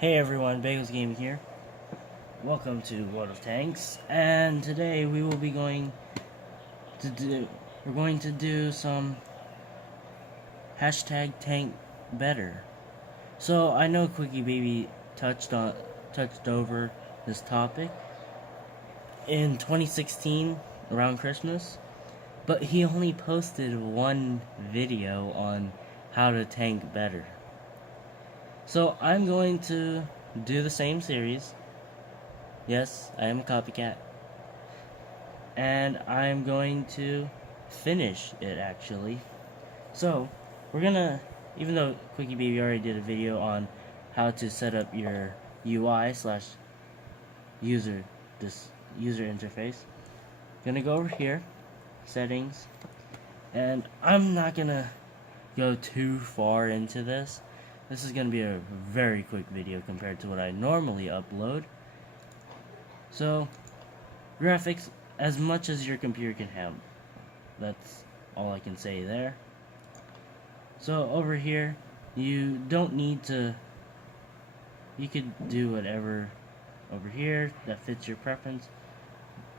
Hey everyone, Bagels Gaming here. Welcome to World of Tanks, and today we will be going to do some hashtag tank better. So I know Quickie Baby touched over this topic in 2016 around Christmas, but he only posted one video on how to tank better. So I'm going to do the same series. Yes, I am a copycat. And I'm going to finish it actually. So, we're gonna, even though Quickie Baby already did a video on how to set up your UI slash user interface, gonna go over here, settings, and I'm not gonna go too far into this. This is gonna be a very quick video compared to what I normally upload. So, graphics as much as your computer can handle. That's all I can say there. So over here, you don't need to, you could do whatever over here that fits your preference.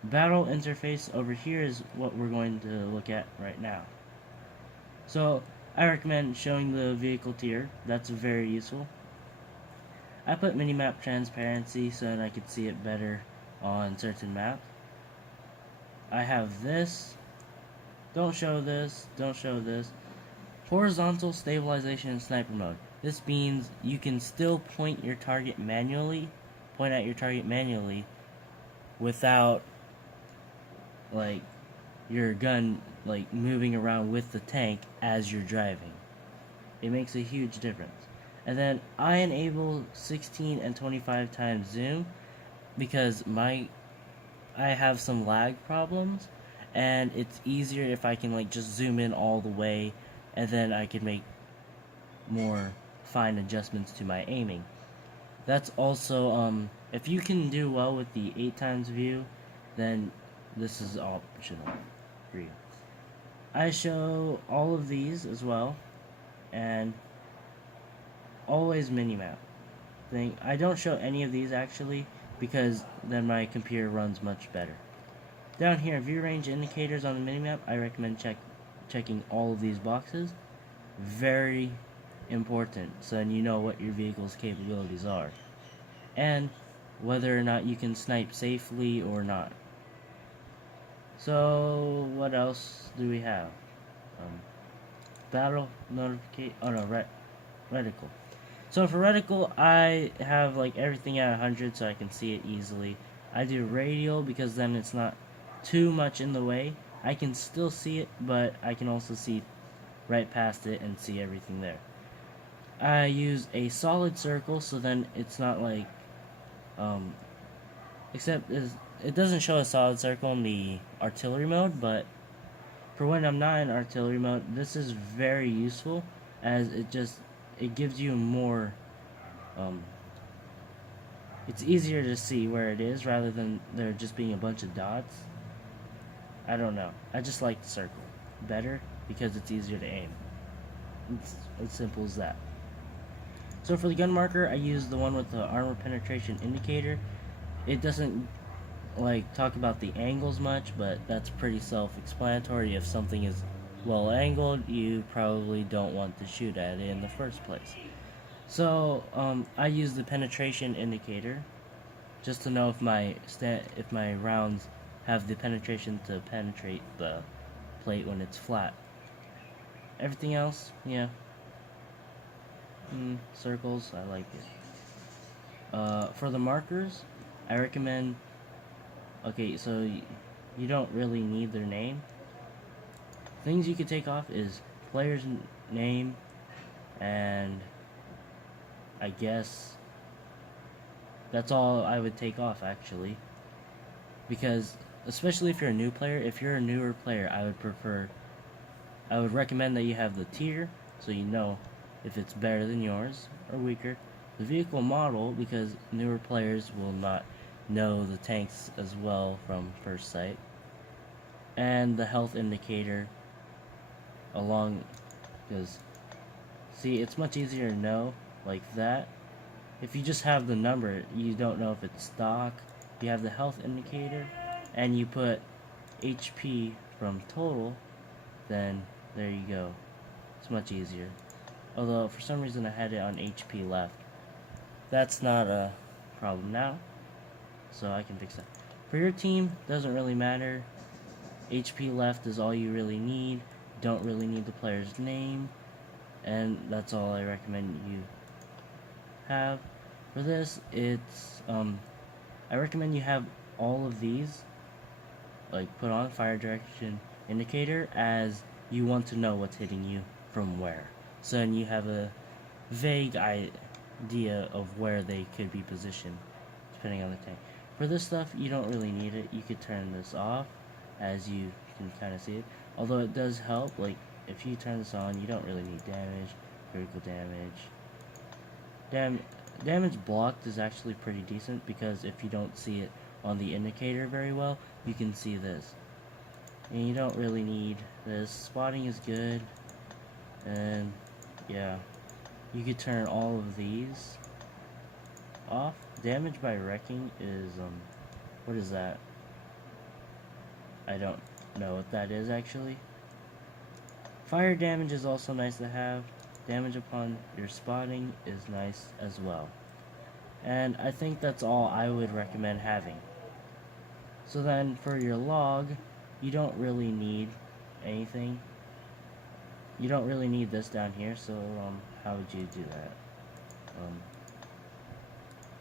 Battle interface over here is what we're going to look at right now. So I recommend showing the vehicle tier. That's very useful. I put minimap transparency so that I could see it better on certain maps. I have this. Don't show this. Don't show this. Horizontal stabilization in sniper mode. This means you can still point at your target manually, without like your gun like moving around with the tank as you're driving. It makes a huge difference. And then I enable 16 and 25 times zoom because I have some lag problems, and it's easier if I can like just zoom in all the way, and then I can make more fine adjustments to my aiming. That's also, if you can do well with the 8 times view, then this is optional for you. I show all of these as well, and always minimap thing. I don't show any of these actually, because then my computer runs much better. Down here, view range indicators on the minimap, I recommend checking all of these boxes. Very important, so then you know what your vehicle's capabilities are, and whether or not you can snipe safely or not. So what else do we have? Battle notification. Oh no, reticle. So for reticle, I have like everything at 100 so I can see it easily. I do radial because then it's not too much in the way. I can still see it, but I can also see right past it and see everything there. I use a solid circle, so then it's not like, except it doesn't show a solid circle in the artillery mode, but for when I'm not in artillery mode, this is very useful, as it gives you more, it's easier to see where it is rather than there just being a bunch of dots. I don't know. I just like the circle better because it's easier to aim. It's as simple as that. So for the gun marker, I use the one with the armor penetration indicator. It doesn't like talk about the angles much, but that's pretty self-explanatory. If something is well angled, you probably don't want to shoot at it in the first place. So I use the penetration indicator just to know if my rounds have the penetration to penetrate the plate when it's flat. Everything else, yeah. Circles, I like it. For the markers, I recommend. Okay, so you don't really need their name. Things you could take off is player's name, and I guess that's all I would take off actually. Because especially if you're a new player, if you're a newer player, I would recommend that you have the tier so you know if it's better than yours or weaker. The vehicle model, because newer players will not know the tanks as well from first sight. And the health indicator along, because see, it's much easier to know like that. If you just have the number, you don't know if it's stock. You have the health indicator, and you put HP from total, then there you go. It's much easier. Although, for some reason I had it on HP left. That's not a problem now, so I can fix that. For your team, doesn't really matter. HP left is all you really need. Don't really need the player's name, and that's all I recommend you have. For this, it's I recommend you have all of these, like put on fire direction indicator, as you want to know what's hitting you from where. So then you have a vague idea of where they could be positioned, depending on the tank. For this stuff, you don't really need it. You could turn this off, as you can kind of see it. Although it does help, like if you turn this on, you don't really need damage, critical damage. Damage blocked is actually pretty decent, because if you don't see it on the indicator very well, you can see this. And you don't really need this. Spotting is good, and yeah, you could turn all of these off. Damage by wrecking is what is that? I don't know what that is actually. Fire damage is also nice to have. Damage upon your spotting is nice as well. And I think that's all I would recommend having. So then for your log, you don't really need anything. You don't really need this down here, so how would you do that?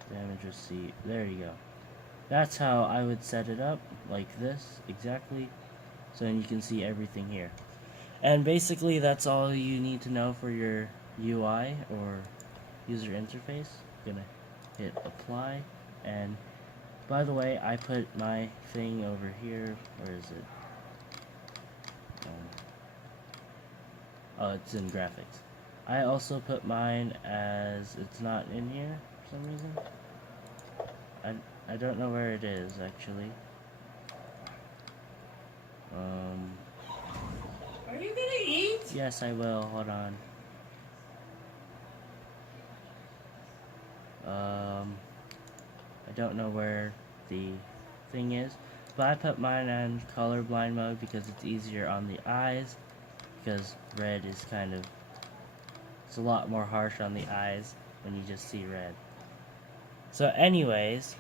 Damage receipt, there you go. That's how I would set it up, like this, exactly. So then you can see everything here. And basically that's all you need to know for your UI or user interface. Gonna hit apply, and by the way, I put my thing over here. Where is it? Oh, it's in graphics. I also put mine as it's not in here for some reason. I don't know where it is actually. Are you gonna eat? Yes, I will. Hold on. I don't know where the thing is, but I put mine on colorblind mode because it's easier on the eyes, because red is kind of, it's a lot more harsh on the eyes when you just see red. So anyways,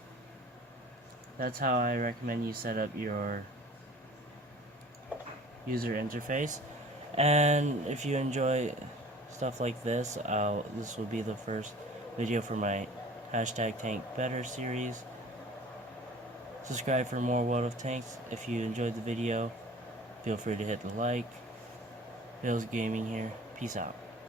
that's how I recommend you set up your user interface. And if you enjoy stuff like this, this will be the first video for my #TankBetter series. Subscribe for more World of Tanks. If you enjoyed the video, feel free to hit the like. Bill's Gaming here. Peace out.